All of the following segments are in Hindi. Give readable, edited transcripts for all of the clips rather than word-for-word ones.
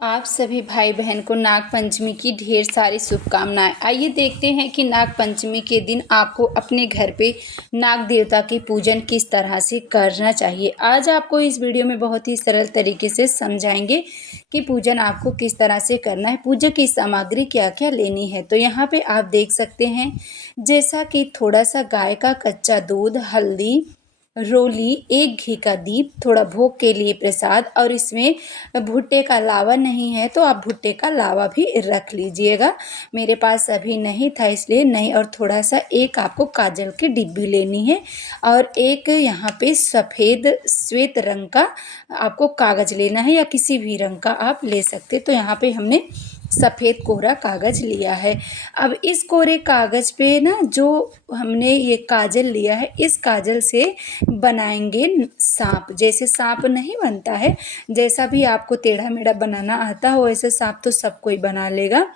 आप सभी भाई बहन को नाग पंचमी की ढेर सारी शुभकामनाएं। आइए देखते हैं कि नाग पंचमी के दिन आपको अपने घर पे नाग देवता की पूजन किस तरह से करना चाहिए। आज आपको इस वीडियो में बहुत ही सरल तरीके से समझाएंगे कि पूजन आपको किस तरह से करना है, पूजा की सामग्री क्या क्या लेनी है। तो यहाँ पे आप देख सकते हैं जैसा कि थोड़ा सा गाय का कच्चा दूध, हल्दी, रोली, एक घी का दीप, थोड़ा भोग के लिए प्रसाद, और इसमें भुट्टे का लावा नहीं है तो आप भुट्टे का लावा भी रख लीजिएगा। मेरे पास अभी नहीं था इसलिए नहीं। और थोड़ा सा एक आपको काजल की डिब्बी लेनी है और एक यहाँ पे सफ़ेद श्वेत रंग का आपको कागज़ लेना है या किसी भी रंग का आप ले सकते। तो यहाँ पे हमने सफ़ेद कोरा कागज़ लिया है। अब इस कोरे कागज़ पे ना जो हमने ये काजल लिया है, इस काजल से बनाएंगे सांप। जैसे सांप नहीं बनता है, जैसा भी आपको टेढ़ा मेढ़ा बनाना आता हो वैसे सांप तो सब कोई बना लेगा,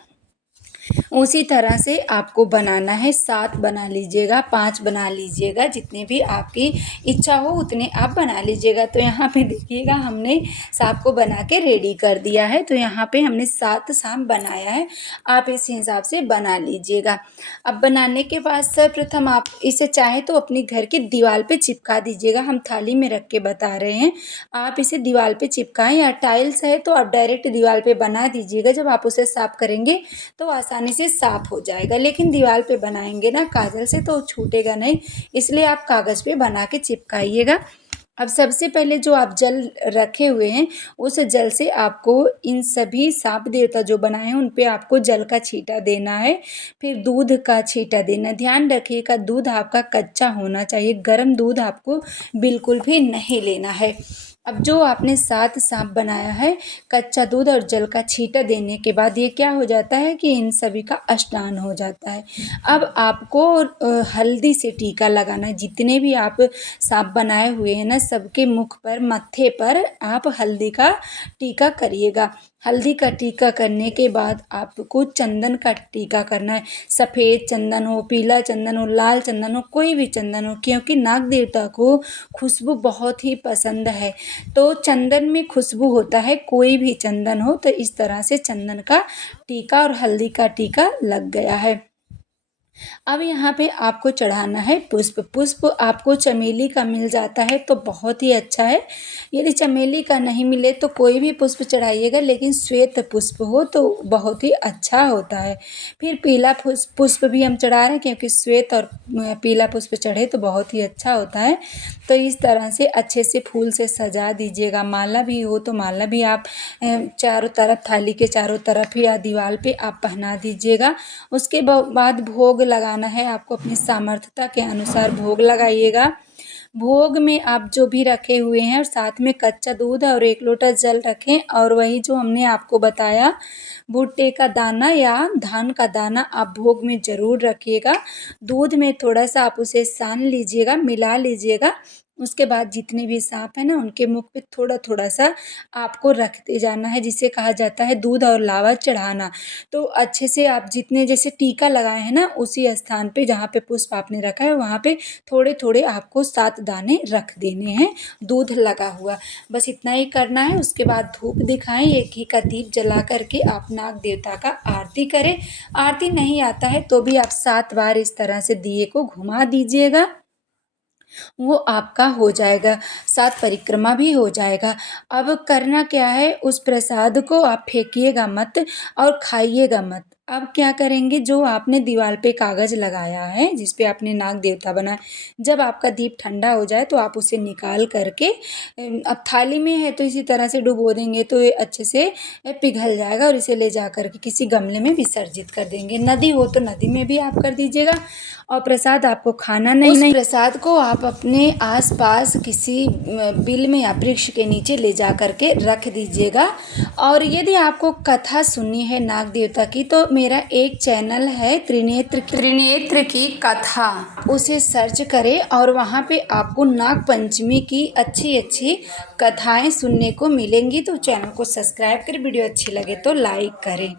उसी तरह से आपको बनाना है। 7 बना लीजिएगा, 5 बना लीजिएगा, जितने भी आपकी इच्छा हो उतने आप बना लीजिएगा। तो यहाँ पे देखिएगा हमने सांप को बना के रेडी कर दिया है। तो यहाँ पे हमने 7 सांप बनाया है, आप इस हिसाब से बना लीजिएगा। अब बनाने के बाद सर्वप्रथम आप इसे चाहे तो अपनी घर की दीवार पे चिपका दीजिएगा। हम थाली में रख के बता रहे हैं, आप इसे दीवार पे चिपकाएं, या टाइल्स है तो आप डायरेक्ट दीवार पे बना दीजिएगा। जब आप उसे साफ करेंगे तो आसानी से साफ हो जाएगा। लेकिन दीवार पे बनाएंगे ना काजल से तो छूटेगा नहीं, इसलिए आप कागज़ पे बना के चिपकाइएगा। अब सबसे पहले जो आप जल रखे हुए हैं उस जल से आपको इन सभी सांप देवता जो बनाए हैं उन पे आपको जल का छींटा देना है, फिर दूध का छींटा देना। ध्यान रखिएगा दूध आपका कच्चा होना चाहिए, गर्म दूध आपको बिल्कुल भी नहीं लेना है। अब जो आपने 7 सांप बनाया है, कच्चा दूध और जल का छींटा देने के बाद ये क्या हो जाता है कि इन सभी का स्नान हो जाता है। अब आपको हल्दी से टीका लगाना है। जितने भी आप सांप बनाए हुए हैं ना, सबके मुख पर, मत्थे पर आप हल्दी का टीका करिएगा। हल्दी का टीका करने के बाद आपको चंदन का टीका करना है। सफ़ेद चंदन हो, पीला चंदन हो, लाल चंदन हो, कोई भी चंदन हो, क्योंकि नाग देवता को खुशबू बहुत ही पसंद है। तो चंदन में खुशबू होता है, कोई भी चंदन हो। तो इस तरह से चंदन का टीका और हल्दी का टीका लग गया है। अब यहाँ पे आपको चढ़ाना है पुष्प। पुष्प आपको चमेली का मिल जाता है तो बहुत ही अच्छा है, यदि चमेली का नहीं मिले तो कोई भी पुष्प चढ़ाइएगा, लेकिन श्वेत पुष्प हो तो बहुत ही अच्छा होता है। फिर पीला पुष्प भी हम चढ़ा रहे हैं, क्योंकि श्वेत और पीला पुष्प चढ़े तो बहुत ही अच्छा होता है। तो इस तरह से अच्छे से फूल से सजा दीजिएगा। माला भी हो तो माला भी आप चारों तरफ, थाली के चारों तरफ या दीवार पे आप पहना दीजिएगा। उसके बाद भोग लगाना है आपको, अपनी सामर्थ्यता के अनुसार भोग लगाइएगा। भोग में आप जो भी रखे हुए हैं और साथ में कच्चा दूध और 1 लोटा जल रखें, और वही जो हमने आपको बताया भुट्टे का दाना या धान का दाना आप भोग में ज़रूर रखिएगा। दूध में थोड़ा सा आप उसे सान लीजिएगा, मिला लीजिएगा। उसके बाद जितने भी सांप हैं ना उनके मुख पे थोड़ा थोड़ा सा आपको रखते जाना है, जिसे कहा जाता है दूध और लावा चढ़ाना। तो अच्छे से आप जितने जैसे टीका लगाए हैं ना, उसी स्थान पे जहाँ पे पुष्प आपने रखा है वहाँ पे थोड़े थोड़े आपको 7 दाने रख देने हैं दूध लगा हुआ। बस इतना ही करना है। उसके बाद धूप दिखाएं, एक घी का दीप जला करके आप नाग देवता का आरती करें। आरती नहीं आता है तो भी आप 7 बार इस तरह से दिए को घुमा दीजिएगा, वो आपका हो जाएगा। 7 परिक्रमा भी हो जाएगा। अब करना क्या है, उस प्रसाद को आप फेंकिएगा मत और खाइएगा मत। अब क्या करेंगे, जो आपने दीवार पे कागज़ लगाया है जिस पे आपने नाग देवता बनाया, जब आपका दीप ठंडा हो जाए तो आप उसे निकाल करके, अब थाली में है तो इसी तरह से डुबो देंगे तो ये अच्छे से पिघल जाएगा, और इसे ले जा करके किसी गमले में विसर्जित कर देंगे। नदी हो तो नदी में भी आप कर दीजिएगा। और प्रसाद आपको खाना नहीं, प्रसाद को आप अपने आसपास किसी बिल में या वृक्ष के नीचे ले जा करके रख दीजिएगा। और यदि आपको कथा सुननी है नाग देवता की तो मेरा एक चैनल है त्रिनेत्र की कथा, उसे सर्च करें और वहाँ पे आपको नाग पंचमी की अच्छी अच्छी कथाएं सुनने को मिलेंगी। तो चैनल को सब्सक्राइब करें, वीडियो अच्छी लगे तो लाइक करें।